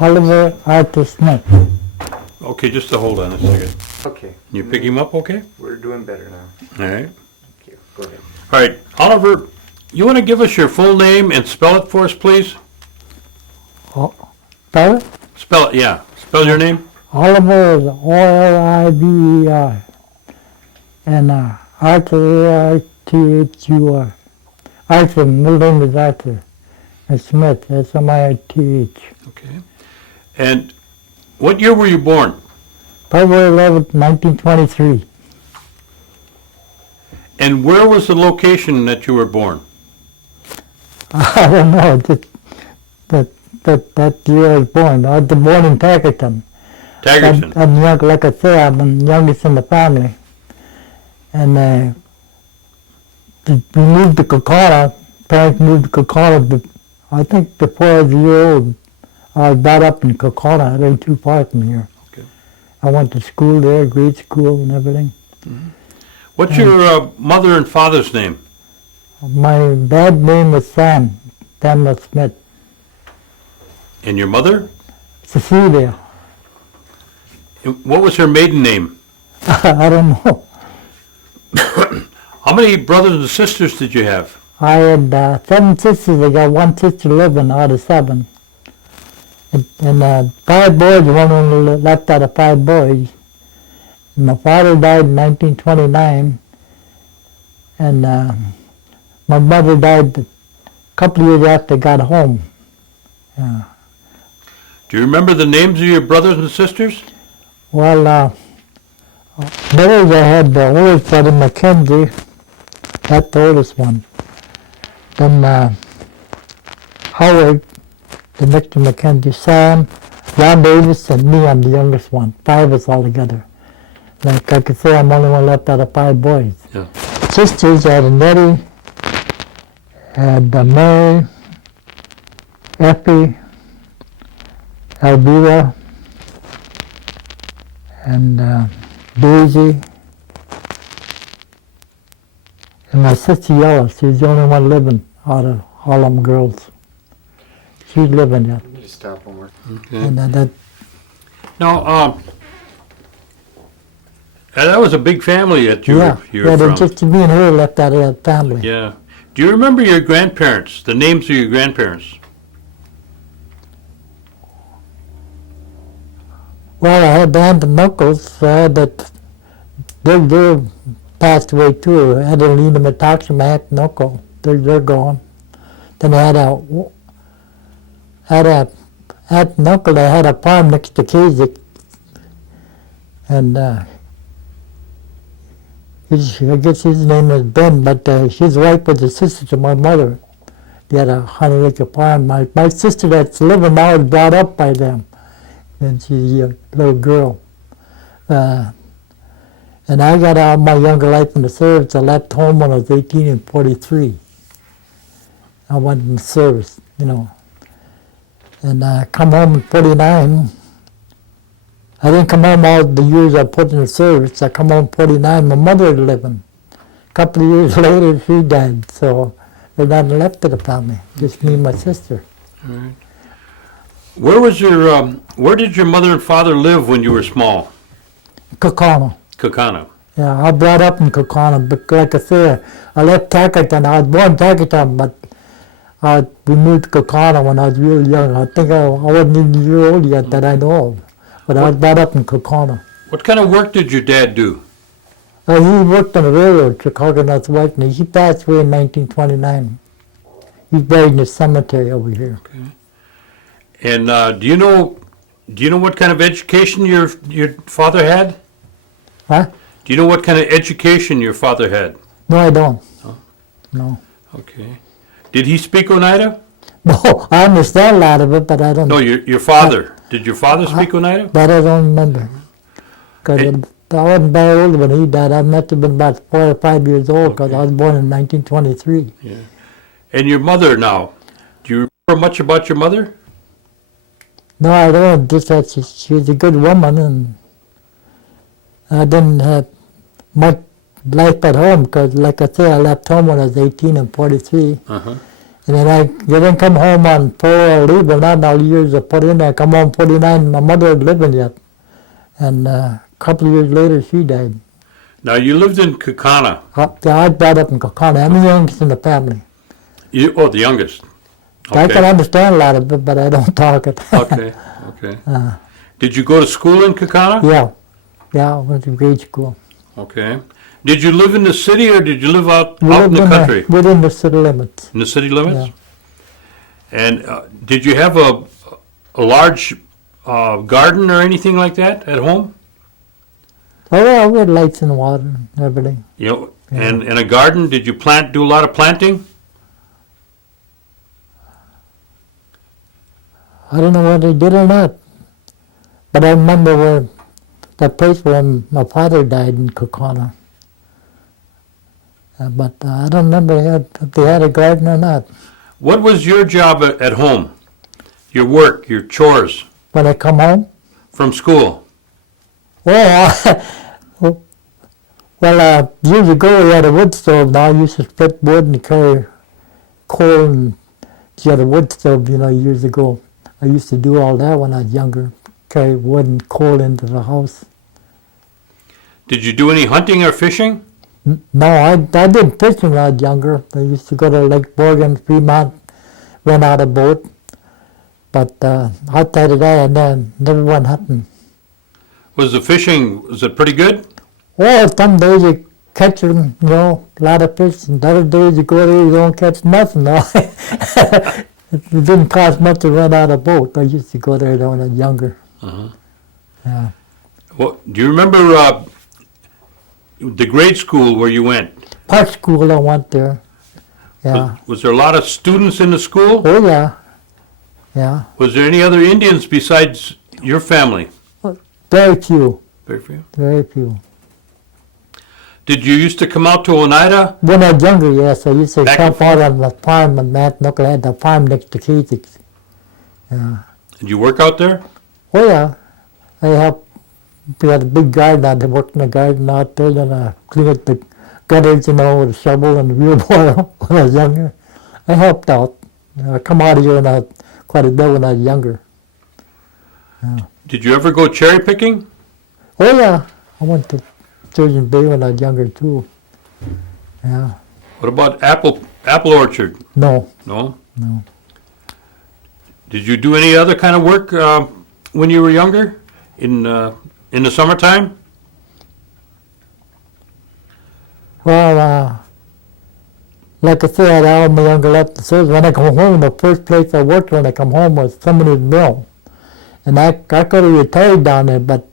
Oliver Arthur Smith. Okay, just to hold on a second. Okay. You pick him up okay? We're doing better now. All right. Thank you. Go ahead. All right, Oliver, you want to give us your full name and spell it for us, please? Spell it? Spell it, yeah. Spell your name. Oliver is Oliver. And Arthur, Arthur. Arthur, middle name is Arthur. And Smith, S-M-I-T-H. Okay. And what year were you born? February 11th, 1923. And where was the location that you were born? I don't know, just that year I was born. I was born in Tackerton. Taggerton. I'm young, like I say, I'm the youngest in the family. And we moved to Kokana. Parents moved to Kokana, I think before I was a year old. I was brought up in Kokana. It ain't too far from here. Okay. I went to school there, grade school and everything. Mm-hmm. What's your mother and father's name? My dad's name was Samuel Smith. And your mother? Cecilia. And what was her maiden name? I don't know. How many brothers and sisters did you have? I had 7 sisters. I got 1 sister living out of 7. And 5 boys, one only left out of 5 boys. My father died in 1929, and my mother died a couple of years after I got home. Do you remember the names of your brothers and sisters? Well, brothers, I had the oldest brother, Mackenzie. That's the oldest one. Then Howard, the Mr. Mackenzie, Sam, John Davis, and me, I'm the youngest one. 5 of us all together. Like I could say, I'm the only one left out of 5 boys. Yeah. Sisters, I had Nettie, had Mary, Effie, Elvira, and Daisy, and my sister Yella. She's the only one living out of all them girls. She's living yet. Let me just stop one more. Okay. And that Now, that was a big family that you were from. just me and her left out of that family. Yeah. Do you remember your grandparents, the names of your grandparents? Well, I had aunt and uncles. I had that. They passed away too. I had Alina Mataksha, my aunt and uncle. They're gone. Then I had a aunt and uncle that had a farm next to Kasich. And I guess his name is Ben, but his wife was a sister to my mother. They had a 100-acre farm. My sister that's living now was brought up by them, and she's a little girl. And I got out my younger life in the service. I left home when I was 18 and 43. I went in the service, And I come home in 49. I didn't come home all the years I put in the service. I come home 49, my mother was living. A couple of years later, she died, so there's nothing left of the family, just me and my sister. All right. Where did your mother and father live when you were small? Kokana. Kokana. Yeah, I brought up in Kokana, but like I said, I left Tackerton. I was born in Tackerton, but we moved to Kokana when I was really young. I think I wasn't even a year old yet that I know of. But I was brought up in Kokana. What kind of work did your dad do? He worked on the railroad, Chicago North Whitney. He passed away in 1929. He's buried in the cemetery over here. Okay. And do you know what kind of education your father had? Huh? Do you know what kind of education your father had? No, I don't. Oh. No. Okay. Did he speak Oneida? No, I understand a lot of it, but I don't. No, your father. Did your father speak Oneida? That I don't remember. Because I wasn't very old when he died. I must have been about 4 or 5 years old because I was born in 1923. Yeah. And your mother now, do you remember much about your mother? No, I don't. Just that she was a good woman, and I didn't have much life at home because, like I say, I left home when I was 18 and 43. Uh-huh. And then I didn't come home on parole leave, or not all years I put in there. I come home 49, my mother was living yet. And a couple of years later, she died. Now, you lived in Kakana. I brought up in Kokana. I'm the youngest in the family. The youngest. I can Okay, understand a lot of it, but I don't talk it. okay. Did you go to school in Kakana? Yeah, I went to grade school. Okay. Did you live in the city or did you live out in lived the country? Within the city limits. In the city limits? And did you have a large garden or anything like that at home? Oh, yeah, we had lights and water and everything. You know, and in a garden, did you do a lot of planting? I don't know whether they did or not. But I remember where the place where my father died in Kokana. But I don't remember if they had a garden or not. What was your job at home? Your work, your chores When I come home, from school? Years ago we had a wood stove. Now I used to split wood and carry coal, and you had a wood stove, years ago. I used to do all that when I was younger, carry wood and coal into the house. Did you do any hunting or fishing? No, I did fishing when I was younger. I used to go to Lake Borgen, Fremont, rent out a boat. But outside of that, I never went hunting. Was it pretty good? Well, some days you catch them, a lot of fish, and other days you go there, you don't catch nothing. No. It didn't cost much to rent out a boat. I used to go there when I was younger. Yeah. Well, do you remember the grade school where you went? Park school, I went there. Yeah. Was there a lot of students in the school? Oh, yeah. Yeah. Was there any other Indians besides your family? Very few. Very few. Very few. Did you used to come out to Oneida? When I was younger, yes. I used to Back help out on the farm, and Matt Knuckle had the farm next to Kasich. Yeah. Did you work out there? Oh, yeah. I helped. We had a big garden out there, worked in the garden out there, and I cleaned up the gutters, with a shovel and a wheelbarrow when I was younger. I helped out. I come out of here quite a bit when I was younger. Did you ever go cherry picking? Oh, yeah. I went to Sturgeon Bay when I was younger, too. Yeah. What about apple orchard? No. No? No. Did you do any other kind of work when you were younger? In the summertime? Well, like I said, I was younger left the service. When I come home, the first place I worked when I come home was somebody's mill. And I could have retired down there, but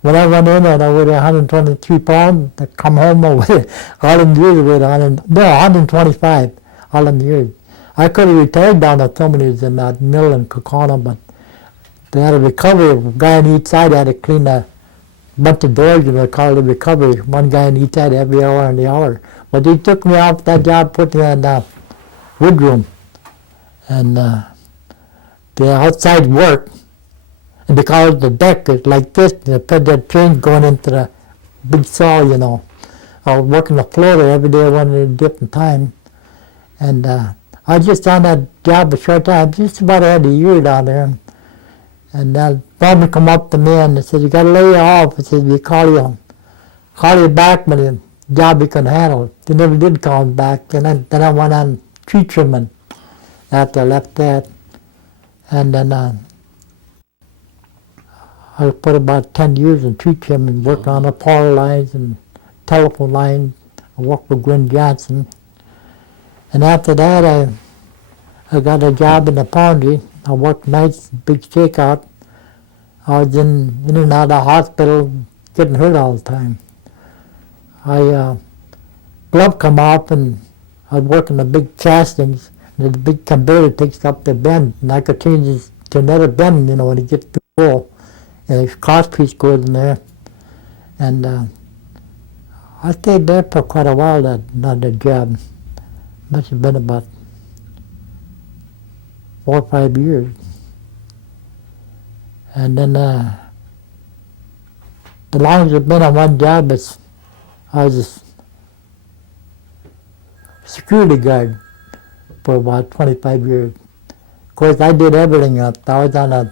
when I went in and I weighed 123 pounds, I come home, I weighed, all in years, I weighed 125, all in years. I could have retired down at somebody's in that mill in Kokana, but they had a recovery, a guy on each side had to clean a bunch of doors, they called it recovery, one guy on each side every hour and the hour. But they took me off that job, put me in the wood room, and the outside work, and because the deck is like this, they put that train going into the big saw, I was working the floor there every day, one at a different time. And I was just on that job a short time, just about had a year down there. And the foreman come up to me and said, "You got to lay you off." He said, "We call you back when the job you can handle." They never did call me back. And then I went on tree trimming after I left that. And then I put about 10 years in tree trimming, worked on the power lines and telephone lines. I worked with Gwen Johnson. And after that, I got a job in the foundry. I worked nights, big shakeout. I was in and out of the hospital, getting hurt all the time. Glove come off, and I was working the big castings. And the big conveyor takes up the bend, and I could change it to another bend, when it gets too full. And the cross piece goes in there. And I stayed there for quite a while, that job. Must have been about 4 or 5 years. And then the longest I've been on one job is I was a security guard for about 25 years. Of course, I did everything. I was on a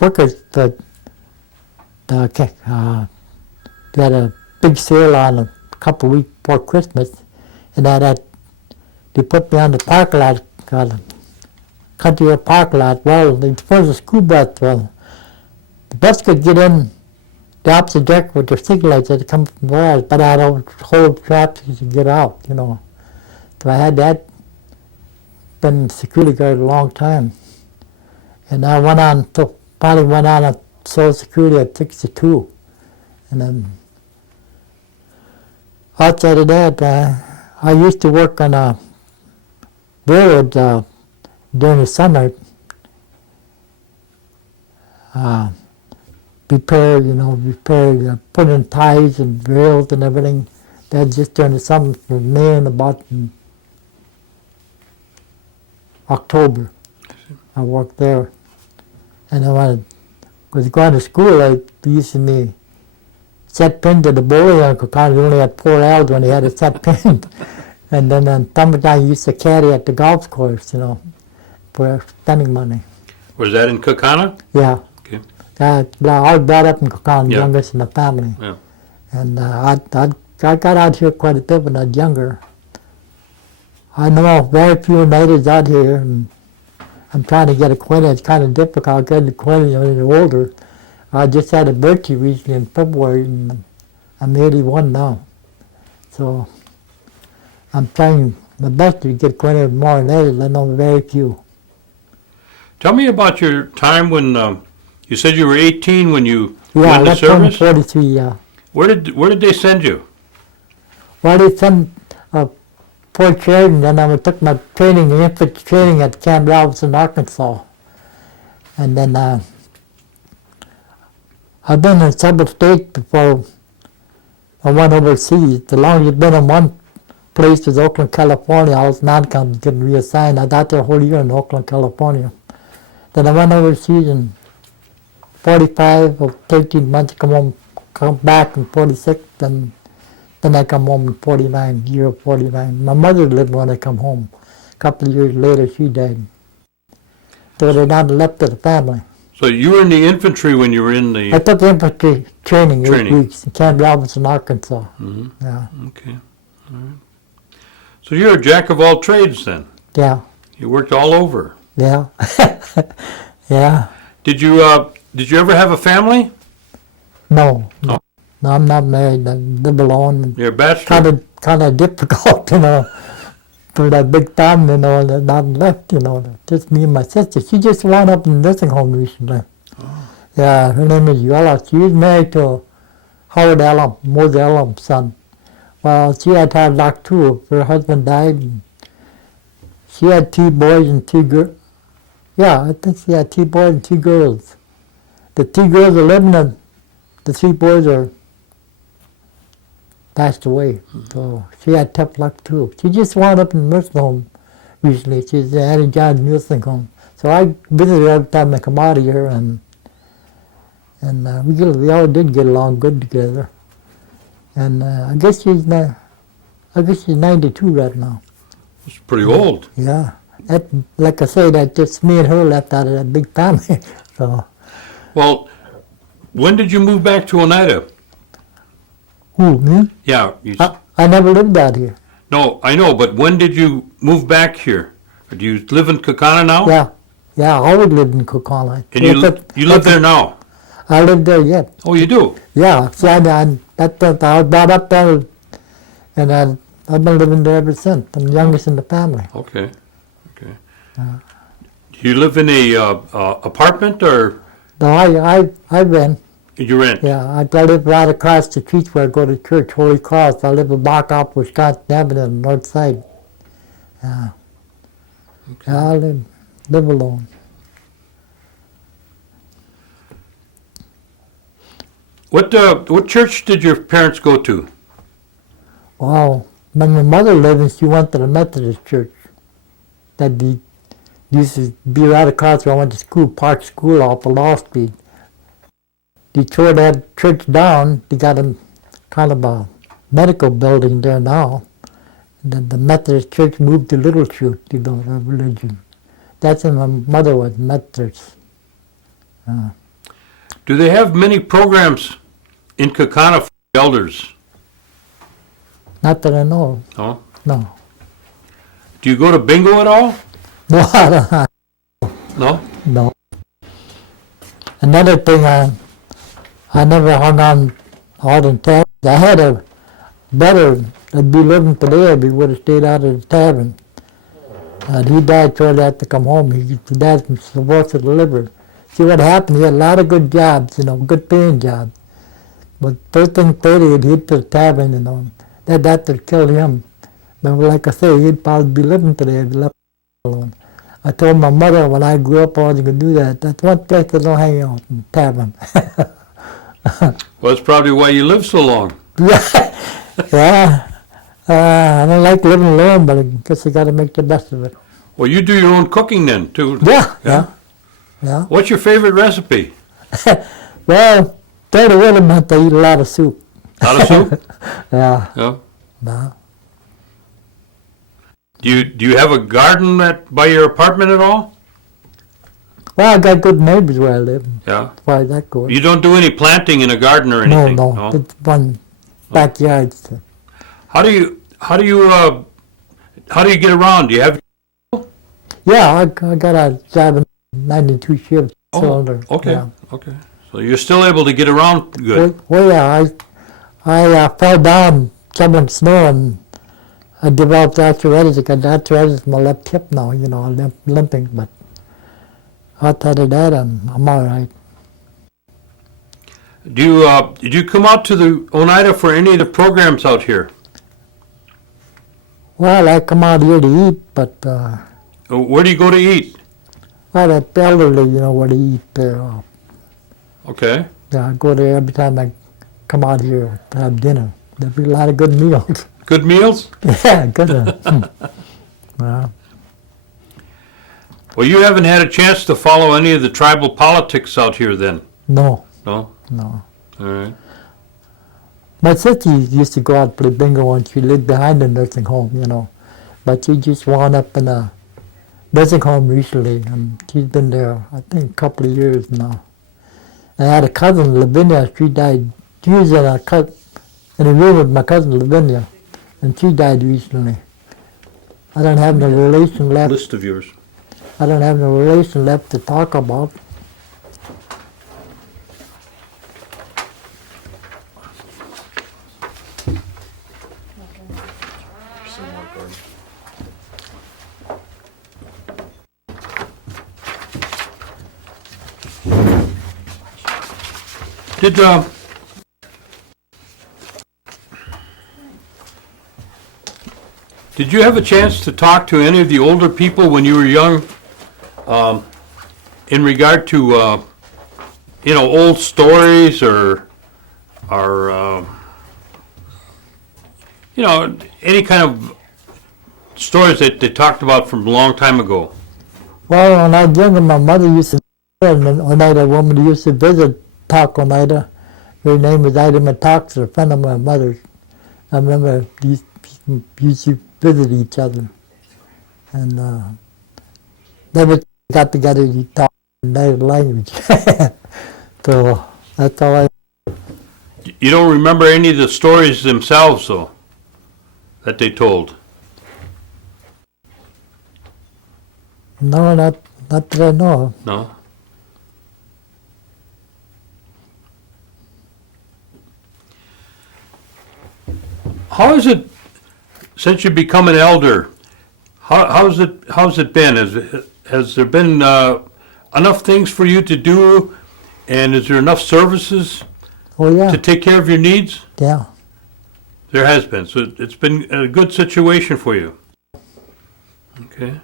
workers, but they had a big sale on a couple weeks before Christmas, and they put me on the parking lot, country parking lot. Well, there was a school bus. Well, the bus could get in the opposite direction with their signal lights that come from where, but I don't hold traffic to get out, you know. So I had that. Been a security guard a long time, and I finally went on at Social Security at 62, and then outside of that, I used to work on a railroad during the summer. Repair, put in ties and rails and everything. That's just during the summer from May and about October. I worked there. And then when I was going to school, I used to set pin to the bowling uncle because we only had 4 hours when he had a set pin. And then on summertime, I used to caddy at the golf course, for spending money. Was that in Kaukauna? Yeah. Okay. I was brought up in Kaukauna, Yeah. youngest in the family. Yeah. And I got out here quite a bit when I was younger. I know very few natives out here, and I'm trying to get acquainted. It's kind of difficult getting acquainted when you're older. I just had a birthday recently in February, and I'm 81 now. So I'm trying my best to get acquainted with more natives. I know very few. Tell me about your time when you said you were 18 when you Yeah, I went to left home in service. 43, yeah. Where did they send you? Well, they sent Fort Sheridan, and I took my training, infantry training at Camp Robinson, Arkansas. And then I've been in several states before I went overseas. The longest I've been in one place was Oakland, California. I was non-com getting reassigned. I was out there a whole year in Oakland, California. Then I went overseas in 45 or 13 months, come back in 46, and then I come home in 49, year of 49. My mother lived when I come home. A couple of years later, she died. So they not left to the family. So you were in the infantry when you were in the... I took infantry training 8 Training. weeks in Camp Robinson, Arkansas. Mhm. Yeah, Okay. All right. So you're a jack of all trades then. yeah, You worked all over. yeah, yeah. Did you ever have a family? No, Oh. no, I'm not married. I live alone. You're a bachelor. Kind of difficult, for that big family, that not left, just me and my sister. She just wound up in a nursing home recently. Oh. Yeah, her name is Yuella. She was married to Howard Elam, Moses Elam's son. Well, she had had luck too. Her husband died. And she had 2 boys and 2 girls. Yeah, I think she had 2 boys and 2 girls. The 2 girls are living, and the 3 boys are passed away. So she had tough luck too. She just wound up in a nursing home recently. She's at a John nursing home. So I visit her every time I come out of here, and we all did get along good together. And I guess she's 92 right now. It's pretty old. Yeah. That, like I say, that just me and her left out of that big family. So Well, when did you move back to Oneida? who, me? Yeah. I never lived out here. No, I know, but when did you move back here? Do you live in Kaukauna now? Yeah, I always lived in Kaukauna. And you live there now? I live there yet. Oh, you do? Yeah, see, I was brought up there, and I've been living there ever since. I'm the youngest in the family. Okay. Okay. Do you live in a apartment or No, I rent. you rent? Yeah, I live right across the street where I go to church, Holy Cross. I live in block off Wisconsin Avenue on the north side. Yeah. Okay. Yeah, I live alone. What church did your parents go to? Wow. When my mother lived, she went to the Methodist church. That used to be right across where I went to school, Park School off of Law Street. They tore that church down. They got a kind of a medical building there now. Then the Methodist Church moved to Little Chute, you know, the religion. That's when my mother was Methodist. Do they have many programs in Kakana for elders? Not that I know of. No? No. Do you go to bingo at all? No, I don't. No? No. Another thing, I never hung on out in taverns. I had a brother that'd be living today, he would have stayed out of the tavern. And he died shortly after come home. He died from cirrhosis of the liver. See what happened? He had a lot of good jobs, you know, good paying jobs. But first thing failed, he'd hit the tavern, you know. That would kill him. But like I say, he'd probably be living today if he left alone. I told my mother when I grew up I wasn't going to do that. That's one place I don't hang out, in tavern. Well, that's probably why you live so long. Yeah. I don't like living alone, but I guess you got to make the best of it. Well, you do your own cooking then, too? Yeah. What's your favorite recipe? Well, 30 a month I eat a lot of soup. A lot of soup? Yeah. Yeah. No. Do you have a garden by your apartment at all? Well, I got good neighbors where I live. Yeah. As far as that goes. You don't do any planting in a garden or anything? No. It's one backyard. So. How do you get around? Do you have? Yeah, I got a job in 92 shift cylinder. Okay. Yeah. Okay. So you're still able to get around good. Well, yeah, I fell down shoveling snow and I developed arthritis. I got arthritis in my left hip now, you know, I'm limping, but outside of that, I'm all right. Did you come out to the Oneida for any of the programs out here? Well, I come out here to eat, but, Where do you go to eat? well, the elderly, you know, where to eat there. Okay. Yeah, I go there every time I come out here to have dinner. There'll be a lot of good meals. Good meals? Yeah, good. Yeah. Well, you haven't had a chance to follow any of the tribal politics out here then? No. No? No. All right. My sister used to go out and play bingo and she lived behind the nursing home, you know. But she just wound up in a nursing home recently and she's been there, I think, a couple of years now. And I had a cousin, Lavinia, she died. She was in a room with my cousin, Lavinia, and she died recently. I don't have no relation left. List of yours. I don't have no relation left to talk about. Some more, Gordon. Did you have a chance to talk to any of the older people when you were young, in regard to, old stories or any kind of stories that they talked about from a long time ago? Well, when I was younger, my mother used to, and an Oneida woman who used to visit Talk Oneida. Her name was Ida Matox, a friend of my mother's. I remember these people used to visit each other. And they would got together to talk native language. So that's all I. You don't remember any of the stories themselves, though, that they told? No, not that I know of. No? How is it, since you become an elder, how's it been? Has there been enough things for you to do, and is there enough services Oh, yeah. to take care of your needs? Yeah. There has been, so it's been a good situation for you. Okay.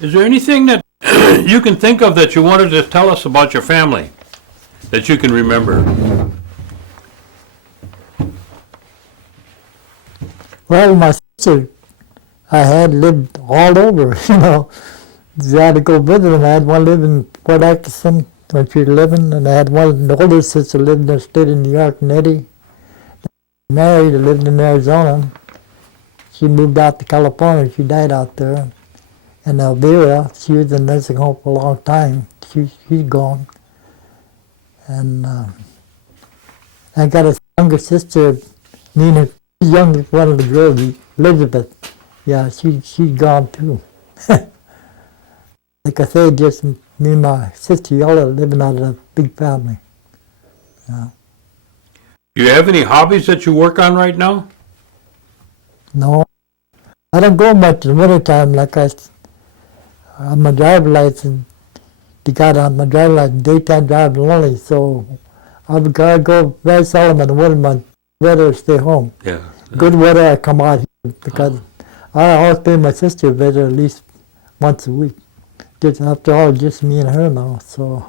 Is there anything that you can think of that you wanted to tell us about your family that you can remember? Well, my sister, I had lived all over, you know. I had to go visit them. I had one live in Port Atkinson when she was living, and I had one, the older sister lived in the state of New York, Nettie. Married, lived in Arizona. She moved out to California. She died out there. And Elvira, she was in nursing home for a long time. She's gone. And I got a younger sister, Nina, she's youngest one of the girls, Elizabeth. Yeah, she's gone too. Like I say, just me and my sister, y'all are living out of a big family. Yeah. Do you have any hobbies that you work on right now? No, I don't go much in the wintertime. Like on my driver's license, they got on my driver's license, daytime driving only, so I go very seldom in the winter month, weather stay home. Yeah. Good weather, I come out here because I always pay my sister a visit at least once a week. Just after all, just me and her now, so.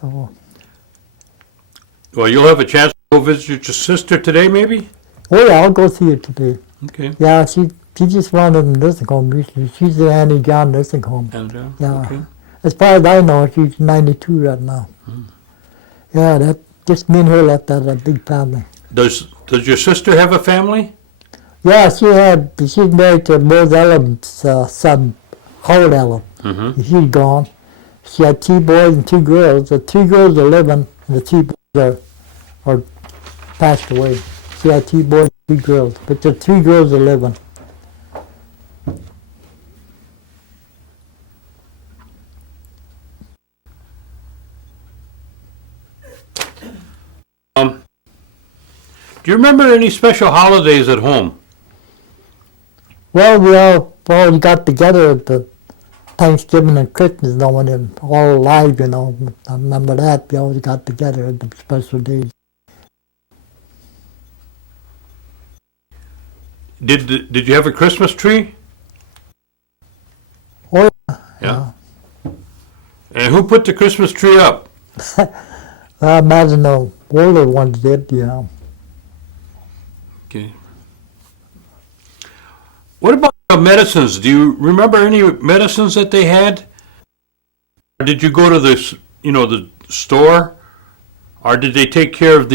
Well, you'll have a chance to go visit your sister today, maybe? Oh yeah, I'll go see her today. Okay. Yeah, she just wanted in the nursing home recently. She's in Annie John nursing home. And, Yeah. okay. As far as I know, she's 92 right now. Yeah, that just me and her left out of a big family. Does your sister have a family? Yeah, she's married to Buzz Ellen's son, Howard Ellen. Mm-hmm. He's gone. She had 2 boys and 2 girls. The 2 girls are living, and the 2 boys are passed away. She had 2 boys and 2 girls, but the 3 girls are living. Do you remember any special holidays at home? Well, we all always got together at the Thanksgiving and Christmas, you know, when they're all alive, you know. I remember that. We always got together at the special days. Did you have a Christmas tree? Oh, Yeah. And who put the Christmas tree up? I imagine the older ones did, you know. Okay. What about medicines? Do you remember any medicines that they had? Or did you go to the store? Or did they take care of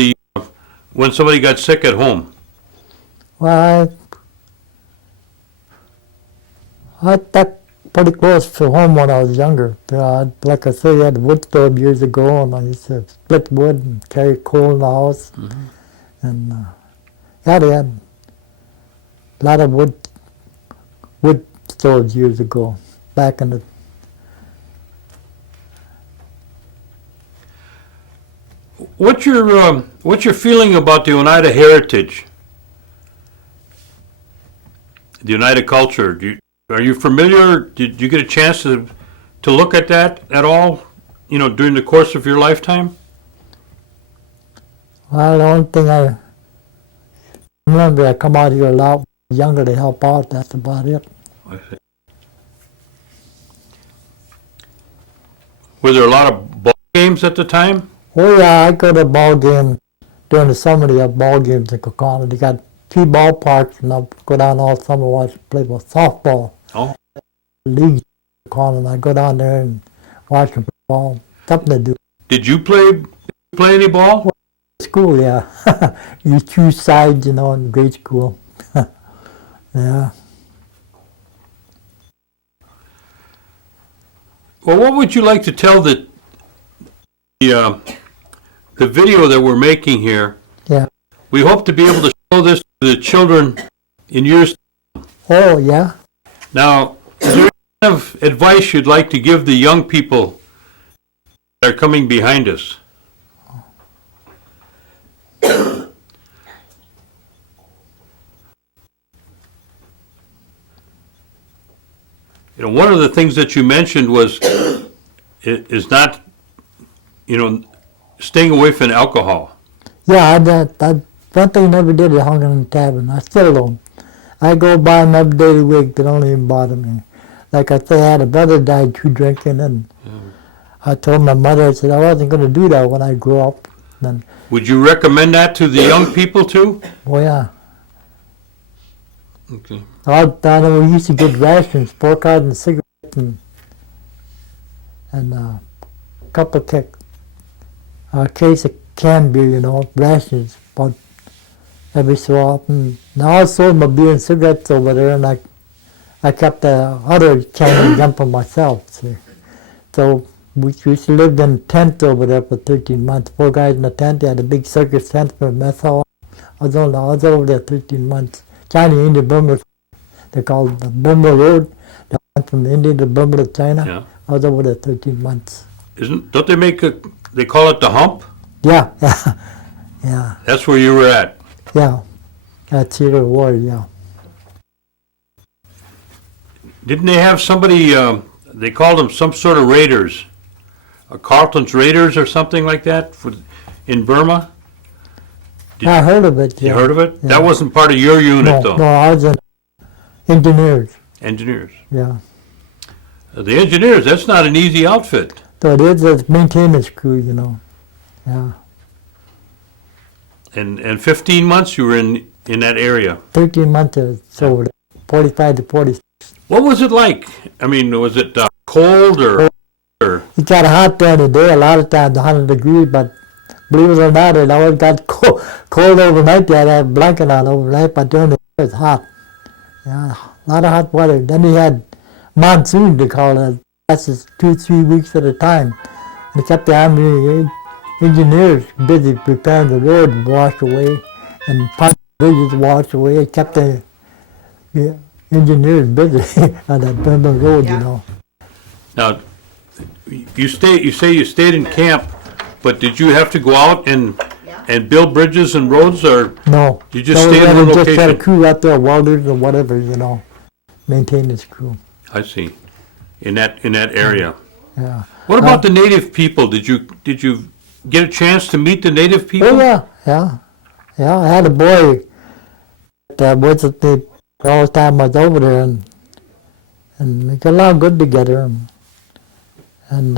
when somebody got sick at home? Well, I got pretty close to home when I was younger. Like I say, I had a wood stove years ago, and I used to split wood and carry coal in the house. Mm-hmm. And yeah, they had a lot of wood stoves years ago, back in the. What's your feeling about the Oneida heritage? The Oneida culture. Are you familiar? Did you get a chance to look at that at all? During the course of your lifetime. Well, the only thing I remember, I come out here a lot younger to help out. That's about it. I see. Were there a lot of ball games at the time? Oh yeah, I go to ball game during the summer. They have ball games in Kokana. They got 2 ballparks, and I go down all summer watch play with softball. Oh. League in Kokana, and I go down there and watch them play ball. Something to do. Did you play any ball? School, yeah. You choose sides, in grade school. Yeah. Well, what would you like to tell the video that we're making here? Yeah. We hope to be able to show this to the children in years. Oh, yeah. Now, is there any kind of advice you'd like to give the young people that are coming behind us? One of the things that you mentioned was is not, staying away from alcohol. Yeah, one thing I never did is hung in the tavern. I still don't. I go by them every day of the week. They don't even bother me. Like I say, I had a brother died through drinking, and I told my mother, I said, I wasn't going to do that when I grew up. And, would you recommend that to the young people too? oh, yeah. Okay. I know we used to get rations, pork cards and cigarettes and a couple of case of canned beer, rations, but every so often. Now I sold my beer and cigarettes over there, and I kept the other can of gum for myself. See. So we lived in a tent over there for 13 months. 4 guys in a tent. They had a big circus tent for a mess hall. I was over there 13 months. China, India, Burma. They called the Burma Road. They went from India to Burma to China. Yeah. I was over there 13 months. Don't they they call it the hump? Yeah, yeah. That's where you were at. Yeah, at Theater War, yeah. Didn't they have somebody, they called them some sort of raiders? Carlton's Raiders or something like that in Burma? I heard of it, yeah. You heard of it? Yeah. That wasn't part of your unit, though. No, I was in engineers, Engineers. yeah. The engineers, that's not an easy outfit. So it is a maintenance crew, yeah. And 15 months you were in that area. 13 months over there, 45 to 46. What was it like? I mean, was it cold or? It got hot during the day, a lot of times 100 degrees, but believe it or not, it always got cold overnight. You had to have a blanket on overnight, but during the day it was hot. Yeah, a lot of hot weather. Then you had monsoon, they call it. That's just 2-3 weeks at a time. And it kept the army engineers busy preparing the road washed away, and part of the bridges washed away. It kept the engineers busy on that Burma Road, Now, you say you stayed in camp, but did you have to go out and build bridges and roads, or No. you just stayed in one Just had a location? crew out there, welders or whatever, maintenance crew. I see. In that area. Yeah. What about the native people? Did you get a chance to meet the native people? Oh yeah. I had a boy that was with me all the time I was over there, and we got along good together. And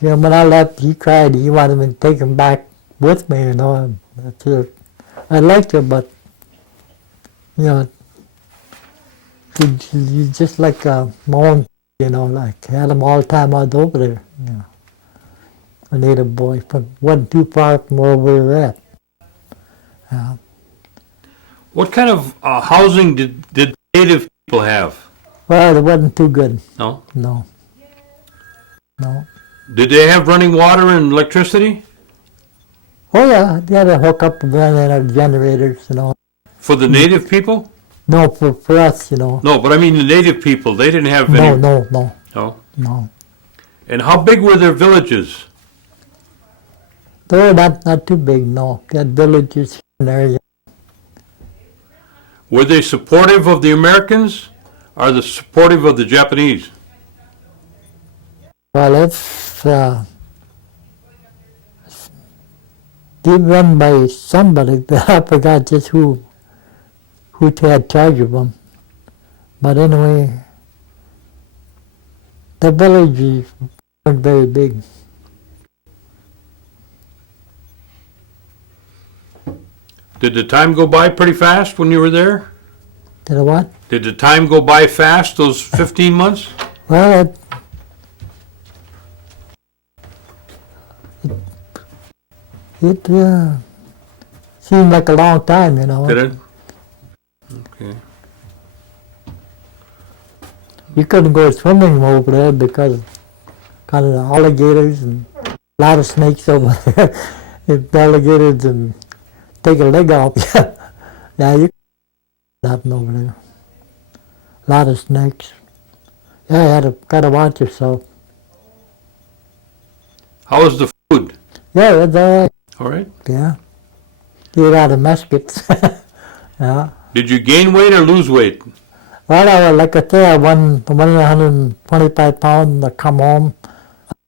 when I left, he cried. He wanted me to take him back with me. I liked her, but he's just like my own. Like had him all the time I was over there. A native boy, but wasn't too far from where we were at. Yeah. What kind of housing did native people have? Well, it wasn't too good. No? No. Did they have running water and electricity? Oh yeah, they had to hook up our generators, For the native people? No, for us, No, but I mean the native people. They didn't have any. No. No? And how big were their villages? They were not too big, no. They had villages here and there. Were they supportive of the Americans or the supportive of the Japanese? Well, it's run by somebody, but I forgot just who had charge of them. But anyway, the villages weren't very big. Did the time go by pretty fast when you were there? Did I what? Did the time go by fast, those 15 months? Well, it seemed like a long time, Did it? Okay. You couldn't go swimming over there because kind of the alligators and a lot of snakes over there. If alligators and take a leg off, yeah, you nothing over there. A lot of snakes. Yeah, you gotta watch yourself. How was the food? Yeah, that's all right. All right. Yeah. Eat out of muskets. Yeah. Did you gain weight or lose weight? Well, like I say, I won 125 pounds. I come home.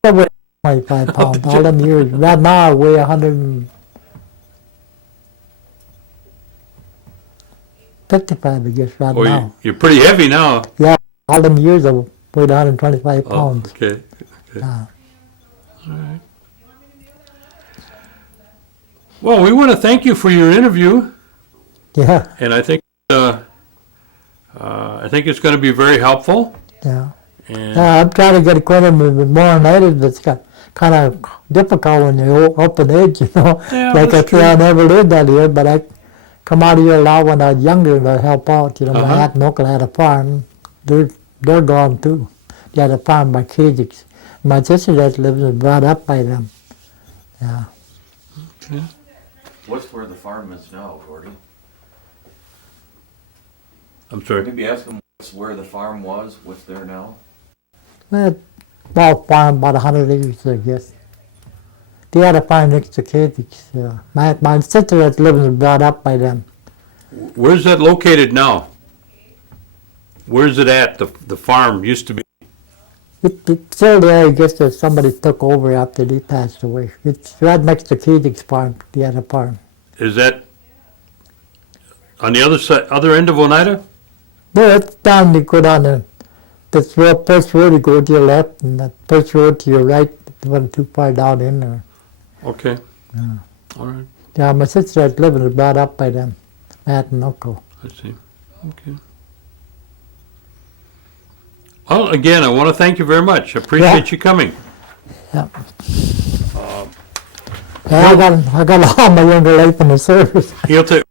I weighed 25 pounds all them years. Right now I weigh 155, I guess, right now. You're pretty heavy now. Yeah, all them years I weighed 125 pounds. Okay. Yeah. All right. Well, we want to thank you for your interview, Yeah, and I think it's going to be very helpful. yeah. And I'm trying to get acquainted with more natives. It's kind of difficult when you're up in age, you know. Yeah, like I that's say, I never lived out here, but I come out here a lot when I was younger to help out. You know, Uh-huh. my aunt and uncle had a farm. They're gone too. They had a farm by Kajix. My sister that lives is brought up by them. Yeah. What's where the farm is now, Gordy? I'm sorry. Maybe ask them where the farm was, what's there now? Small farm, about 100 acres, I guess. They had a farm next to Kajix. Yeah. My sister that lives is brought up by them. Where's that located now? Where's it at? The farm used to be. It's still there, I guess that somebody took over after they passed away. It's right next to Kajix farm, the other farm. Is that on the other side, other end of Oneida? No, it's down, you go down there. That's where first road, you go to your left, and that first road to your right, it wasn't too far down in there. Okay. Yeah. All right. Yeah, my sister that lived was brought up by them, aunt and uncle. I see. Okay. Well, again, I want to thank you very much. I appreciate you coming. Yeah, I got all my younger life in the service. He'll take.